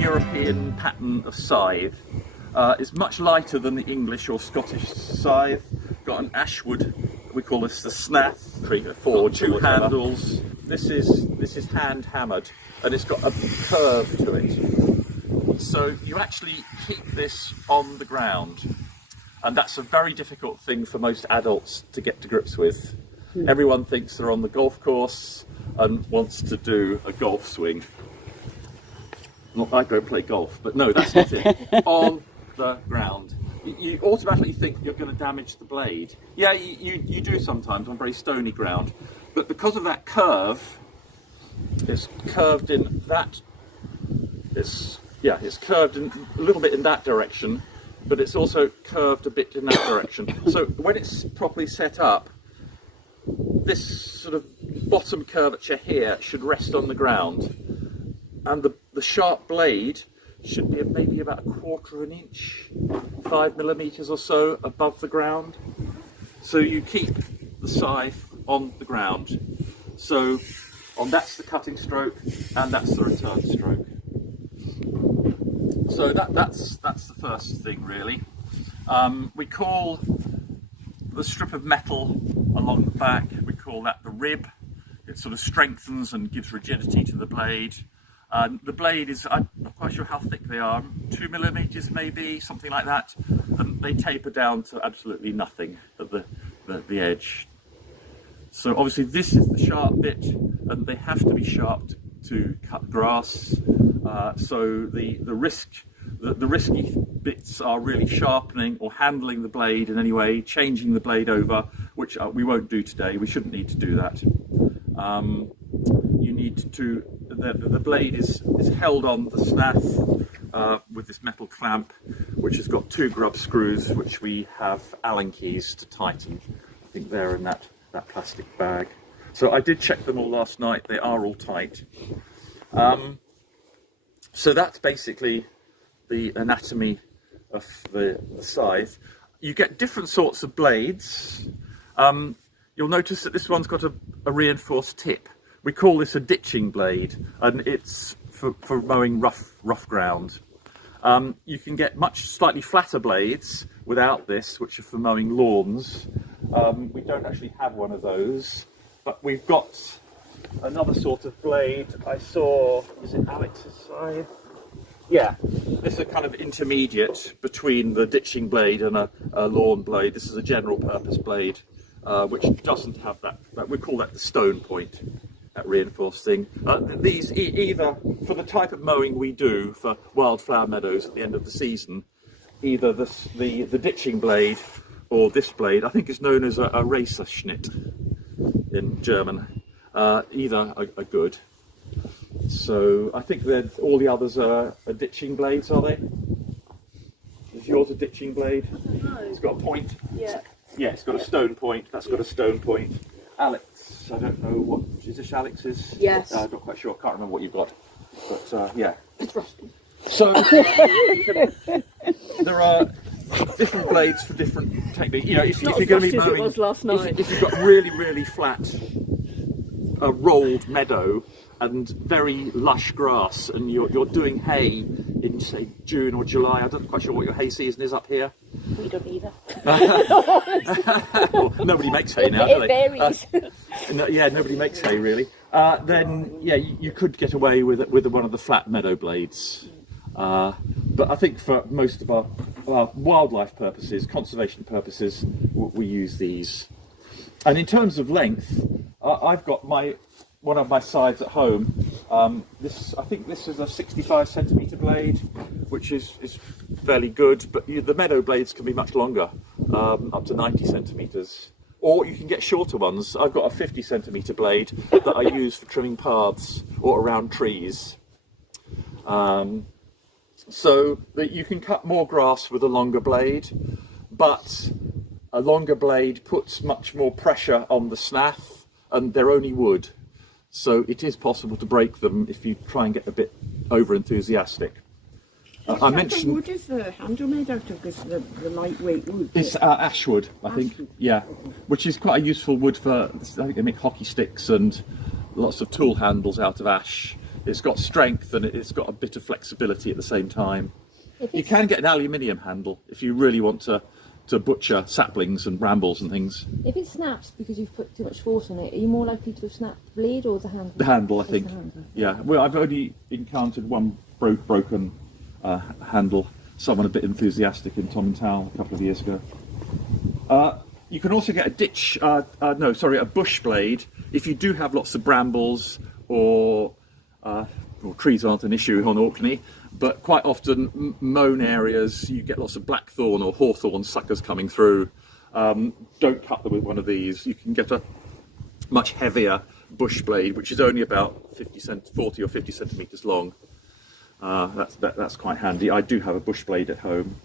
European pattern of scythe. It's much lighter than the English or Scottish scythe. Got an ashwood, we call this the scythe, for two handles. This is hand hammered, and it's got a curve to it. So you actually keep this on the ground, and that's a very difficult thing for most adults to get to grips with. Everyone thinks they're on the golf course and wants to do a golf swing. Not I don't play golf, but no, that's not it. On the ground. You automatically think you're going to damage the blade. Yeah, you do sometimes on very stony ground, but because of that curve, it's curved in that. It's curved in a little bit in that direction, but it's also curved a bit in that direction. So when it's properly set up, this sort of bottom curvature here should rest on the ground, and the sharp blade should be maybe about 1/4 inch, 5 millimeters or so above the ground. So you keep the scythe on the ground. So that's the cutting stroke, and that's the return stroke. So that's the first thing really. We call the strip of metal along the back, we call that the rib. It sort of strengthens and gives rigidity to the blade. The blade is, I'm not quite sure how thick they are, 2 millimeters maybe, something like that, and they taper down to absolutely nothing at the edge. So obviously this is the sharp bit, and they have to be sharp to cut grass. So the risky bits are really sharpening or handling the blade in any way, changing the blade over, which we won't do today. We shouldn't need to do that. You need to, the blade is held on the scythe with this metal clamp, which has got 2 grub screws, which we have Allen keys to tighten. I think they're in that plastic bag. So I did check them all last night. They are all tight. So that's basically the anatomy of the scythe. You get different sorts of blades. You'll notice that this one's got a reinforced tip. We call this a ditching blade, and it's for mowing rough ground. You can get slightly flatter blades without this, which are for mowing lawns. We don't actually have one of those, but we've got another sort of blade. I saw, is it Alex's scythe? Yeah, this is a kind of intermediate between the ditching blade and a lawn blade. This is a general purpose blade, which doesn't have that. We call that the stone point, that reinforced thing. These either, for the type of mowing we do for wildflower meadows at the end of the season, either the ditching blade or this blade, I think is known as a Racerschnitt in German. Either are good. So I think that all the others are ditching blades, are they? Is yours a ditching blade? I don't know. It's got a point? Yeah. Yeah, it's got a stone point. That's got a stone point. Alex, I don't know what, is this Alex's? Yes. I'm not quite sure, I can't remember what you've got. But yeah. It's rusty. So there are different blades for different techniques. You know, if you're going to be mowing, it was last night. If you've got really flat, rolled meadow and very lush grass, and you're doing hay in say June or July. I'm not quite sure what your hay season is up here. We don't either. Well, nobody makes hay now, do It they? varies. Yeah, nobody makes hay really. Then yeah, you could get away with one of the flat meadow blades. But I think for most of our wildlife purposes, conservation purposes, we use these. And in terms of length, I've got one of my scythes at home. I think this is a 65 centimetre blade, which is fairly good, but the meadow blades can be much longer, up to 90 centimetres. Or you can get shorter ones. I've got a 50 centimetre blade that I use for trimming paths or around trees. So that you can cut more grass with a longer blade, but a longer blade puts much more pressure on the scythe, and they're only wood. So it is possible to break them if you try and get a bit over enthusiastic. I mentioned. What wood is the handle made out of? Because the lightweight wood. It's ashwood, I think. Ashwood. Yeah, which is quite a useful wood for. I think they make hockey sticks and lots of tool handles out of ash. It's got strength and it's got a bit of flexibility at the same time. You can get an aluminium handle if you really want to butcher saplings and brambles and things. If it snaps because you've put too much force on it, are you more likely to have snapped the blade or the handle? The handle, I It's think. the handle. Yeah, well, I've only encountered one broken handle. Someone a bit enthusiastic in Tom and Towel a couple of years ago. You can also get a bush blade if you do have lots of brambles or trees aren't an issue on Orkney, but quite often mown areas you get lots of blackthorn or hawthorn suckers coming through. Don't cut them with one of these. You can get a much heavier bush blade, which is only about 40 or 50 centimetres long. That's quite handy. I do have a bush blade at home.